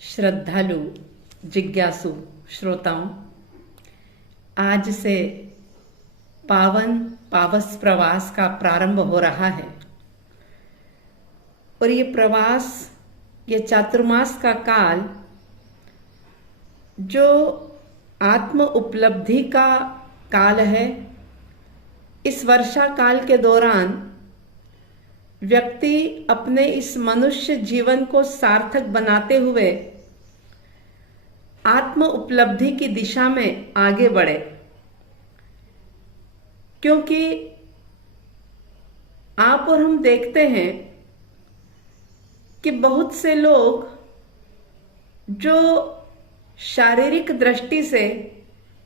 श्रद्धालु जिज्ञासु श्रोताओं, आज से पावन पावस प्रवास का प्रारंभ हो रहा है और ये प्रवास, ये चातुर्मास का काल जो आत्म उपलब्धि का काल है। इस वर्षा काल के दौरान व्यक्ति अपने इस मनुष्य जीवन को सार्थक बनाते हुए आत्म उपलब्धि की दिशा में आगे बढ़े, क्योंकि आप और हम देखते हैं कि बहुत से लोग जो शारीरिक दृष्टि से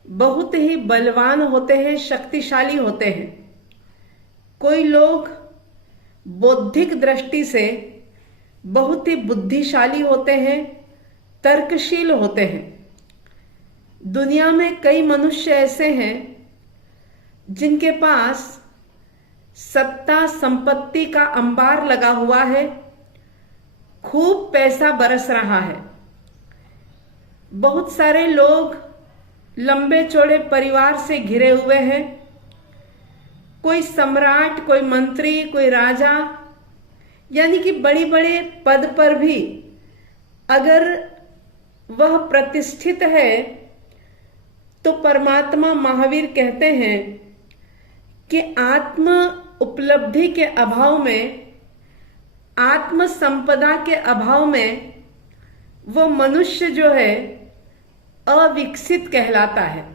बहुत ही बलवान होते हैं, शक्तिशाली होते हैं, कोई लोग बौद्धिक दृष्टि से बहुत ही बुद्धिशाली होते हैं, तर्कशील होते हैं। दुनिया में कई मनुष्य ऐसे हैं जिनके पास सत्ता संपत्ति का अंबार लगा हुआ है, खूब पैसा बरस रहा है। बहुत सारे लोग लंबे चौड़े परिवार से घिरे हुए हैं। कोई सम्राट, कोई मंत्री, कोई राजा, यानी कि बड़ी बड़े पद पर भी अगर वह प्रतिष्ठित है तो परमात्मा महावीर कहते हैं कि आत्म उपलब्धि के अभाव में, आत्म संपदा के अभाव में वो मनुष्य जो है अविकसित कहलाता है।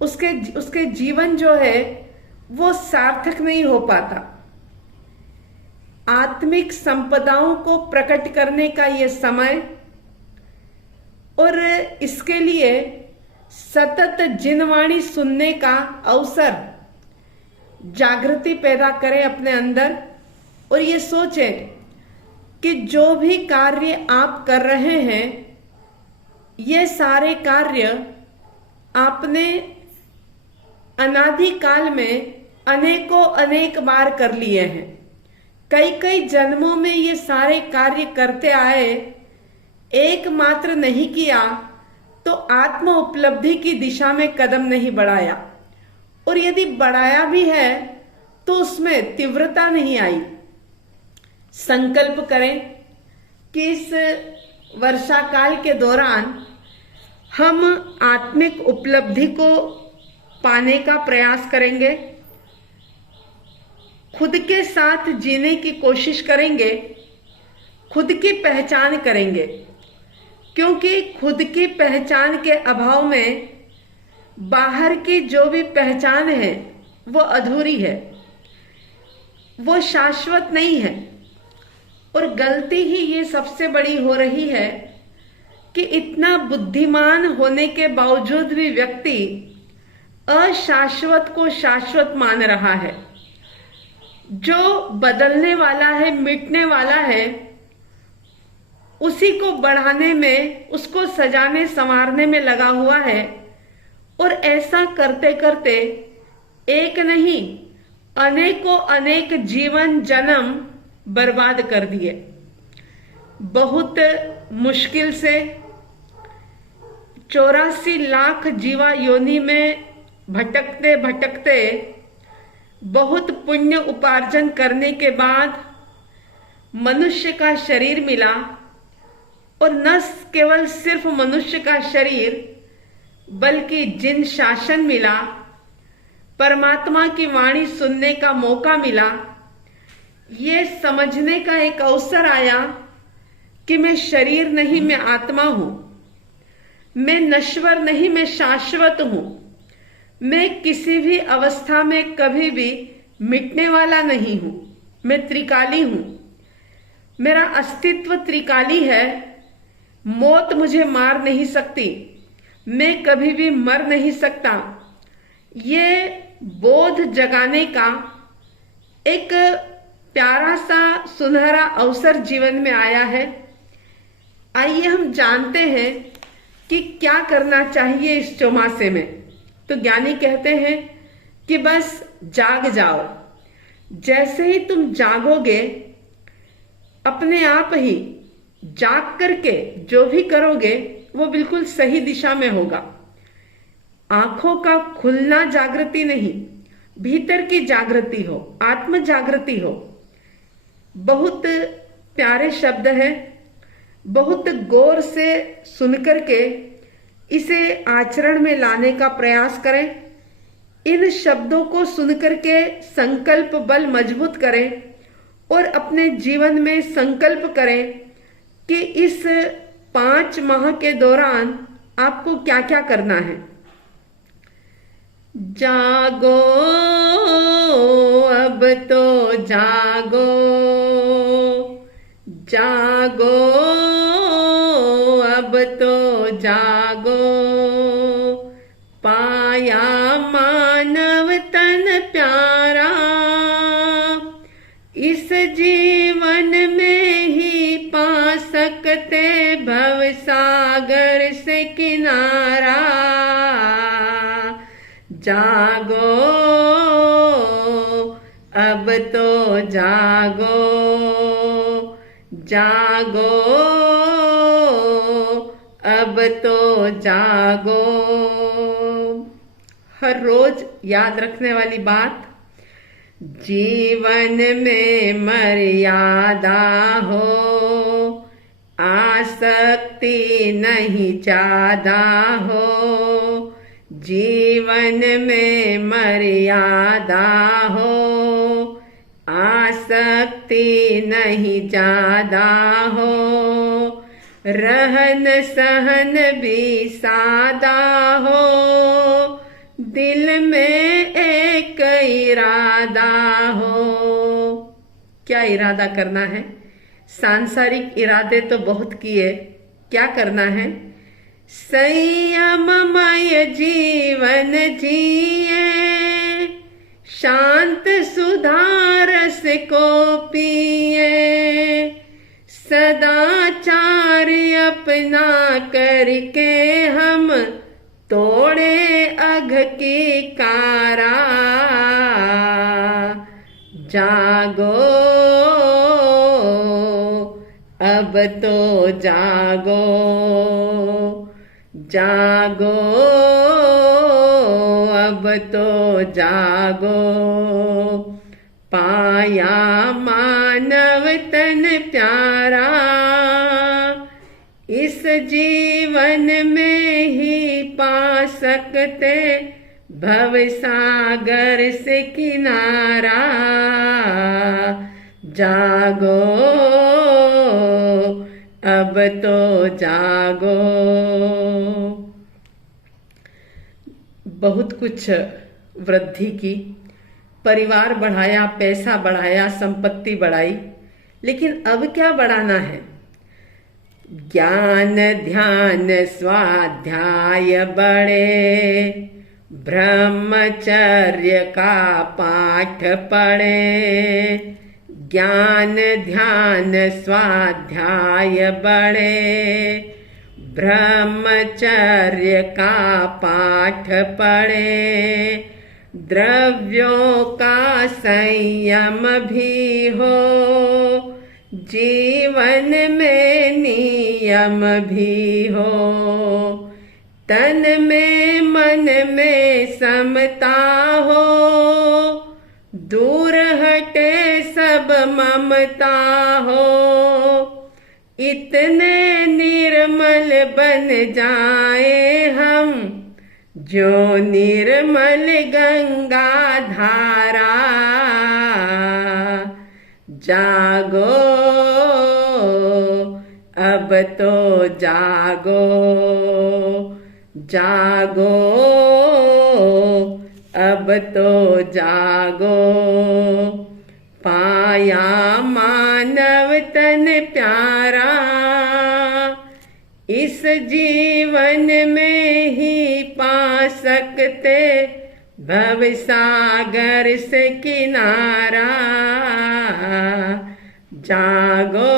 उसके जीवन जो है वो सार्थक नहीं हो पाता। आत्मिक संपदाओं को प्रकट करने का ये समय, और इसके लिए सतत जिनवाणी सुनने का अवसर, जागृति पैदा करें अपने अंदर और ये सोचें कि जो भी कार्य आप कर रहे हैं, ये सारे कार्य आपने अनादि काल में अनेकों अनेक बार कर लिए हैं। कई कई जन्मों में ये सारे कार्य करते आए, एकमात्र नहीं किया तो आत्म उपलब्धि की दिशा में कदम नहीं बढ़ाया, और यदि बढ़ाया भी है तो उसमें तीव्रता नहीं आई। संकल्प करें कि इस वर्षा काल के दौरान हम आत्मिक उपलब्धि को पाने का प्रयास करेंगे, खुद के साथ जीने की कोशिश करेंगे, खुद की पहचान करेंगे, क्योंकि खुद की पहचान के अभाव में बाहर की जो भी पहचान है वो अधूरी है, वो शाश्वत नहीं है। और गलती ही ये सबसे बड़ी हो रही है कि इतना बुद्धिमान होने के बावजूद भी व्यक्ति अशाश्वत को शाश्वत मान रहा है। जो बदलने वाला है, मिटने वाला है, उसी को बढ़ाने में, उसको सजाने संवारने में लगा हुआ है। और ऐसा करते करते एक नहीं, अनेकों अनेक जीवन जन्म बर्बाद कर दिए। बहुत मुश्किल से 84 लाख जीवा योनि में भटकते भटकते बहुत पुण्य उपार्जन करने के बाद मनुष्य का शरीर मिला, और न केवल सिर्फ मनुष्य का शरीर बल्कि जिन शासन मिला, परमात्मा की वाणी सुनने का मौका मिला, ये समझने का एक अवसर आया कि मैं शरीर नहीं, मैं आत्मा हूं, मैं नश्वर नहीं, मैं शाश्वत हूं, मैं किसी भी अवस्था में कभी भी मिटने वाला नहीं हूं, मैं त्रिकाली हूं, मेरा अस्तित्व त्रिकाली है, मौत मुझे मार नहीं सकती, मैं कभी भी मर नहीं सकता। ये बोध जगाने का एक प्यारा सा सुनहरा अवसर जीवन में आया है। आइए हम जानते हैं कि क्या करना चाहिए इस चौमासे में। तो ज्ञानी कहते हैं कि बस जाग जाओ। जैसे ही तुम जागोगे, अपने आप ही जाग करके जो भी करोगे वो बिल्कुल सही दिशा में होगा। आंखों का खुलना जागृति नहीं, भीतर की जागृति हो, आत्म जागृति हो। बहुत प्यारे शब्द है, बहुत गौर से सुनकर के इसे आचरण में लाने का प्रयास करें। इन शब्दों को सुनकर के संकल्प बल मजबूत करें और अपने जीवन में संकल्प करें कि इस 5 माह के दौरान आपको क्या क्या करना है। जागो अब तो जागो, जागो अब तो जागो, पाया मानव तन प्यारा, इस जीवन में ही पा सकते भव सागर से किनारा। जागो अब तो जागो, जागो अब तो जागो। हर रोज याद रखने वाली बात, जीवन में मर्यादा हो, आसक्ति नहीं ज्यादा हो। जीवन में मर्यादा हो, आसक्ति नहीं ज्यादा हो। रहन सहन भी सादा हो, दिल में एक इरादा हो। क्या इरादा करना है? सांसारिक इरादे तो बहुत किए, क्या करना है? संयममय जीवन जिए, शांत सुधारस को पिए, सदाचार अपना करके हम तोड़े अघ की कारा। जागो अब तो जागो, जागो अब तो जागो, पाया मानव तन प्यारा, इस जीवन में ही पा सकते भव सागर से किनारा। जागो अब तो जागो। बहुत कुछ वृद्धि की, परिवार बढ़ाया, पैसा बढ़ाया, संपत्ति बढ़ाई, लेकिन अब क्या बढ़ाना है? ज्ञान ध्यान स्वाध्याय बढ़े, ब्रह्मचर्य का पाठ पढ़े। ज्ञान ध्यान स्वाध्याय बढ़े, ब्रह्मचर्य का पाठ पढ़े। द्रव्यों का संयम भी हो, जीवन में नियम भी हो। तन में मन में समता हो, दूर हटे सब ममता हो। इतने निर्मल बन जाए हम, जो निर्मल गंगा धारा। जागो अब तो जागो, जागो अब तो जागो, पाया मानव तन प्यारा, इस जीवन में ही पा सकते भव सागर से किनारा। जागो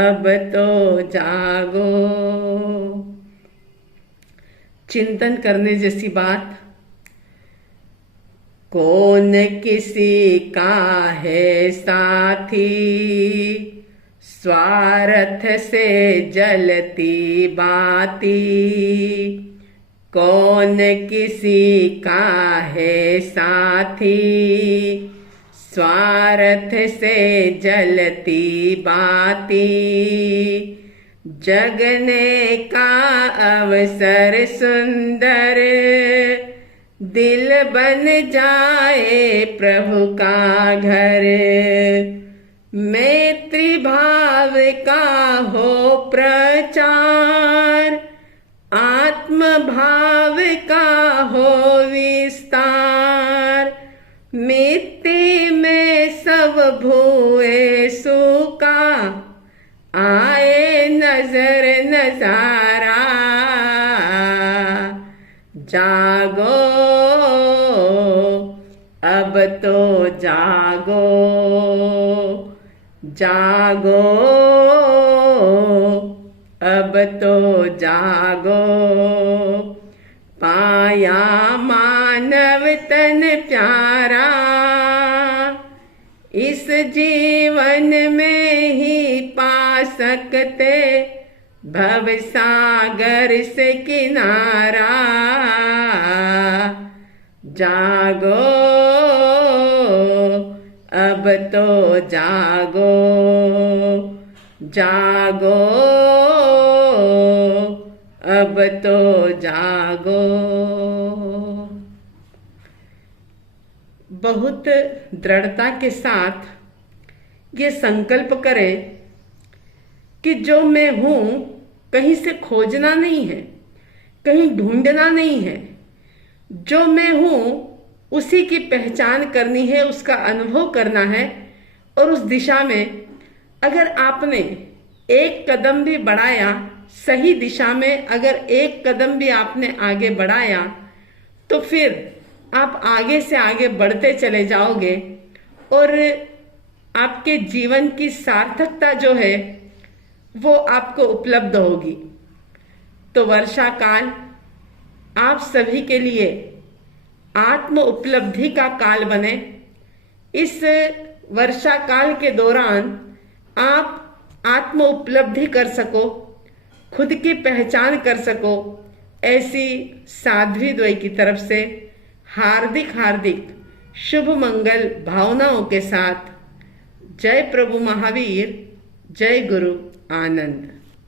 अब तो जागो। चिंतन करने जैसी बात, कौन किसी का है साथी, स्वार्थ से जलती बाती, कौन किसी का है साथी। स्वार्थ से जलती बाती, जगने का अवसर सुंदर, दिल बन जाए प्रभु का घर। मैत्री भाव का हो प्रचार, आत्म भाव का हो विस्तार। मिट्टी में सब भूए सूखा, आए नजर नजारा। जागो अब तो जागो, जागो अब तो जागो। पाया मानव तन प्यारा, इस जीवन में ही पा सकते भव सागर से किनारा। जागो अब तो जागो, जागो अब तो जागो। बहुत दृढ़ता के साथ ये संकल्प करें कि जो मैं हूं कहीं से खोजना नहीं है, कहीं ढूंढना नहीं है। जो मैं हूं उसी की पहचान करनी है, उसका अनुभव करना है। और उस दिशा में अगर आपने एक कदम भी बढ़ाया, सही दिशा में अगर एक कदम भी आपने आगे बढ़ाया, तो फिर आप आगे से आगे बढ़ते चले जाओगे और आपके जीवन की सार्थकता जो है वो आपको उपलब्ध होगी। तो वर्षा काल आप सभी के लिए आत्म उपलब्धि का काल बने। इस वर्षा काल के दौरान आप आत्म उपलब्धि कर सको, खुद की पहचान कर सको, ऐसी साध्वी द्वय की तरफ से हार्दिक हार्दिक शुभ मंगल भावनाओं के साथ जय प्रभु महावीर, जय गुरु आनंद।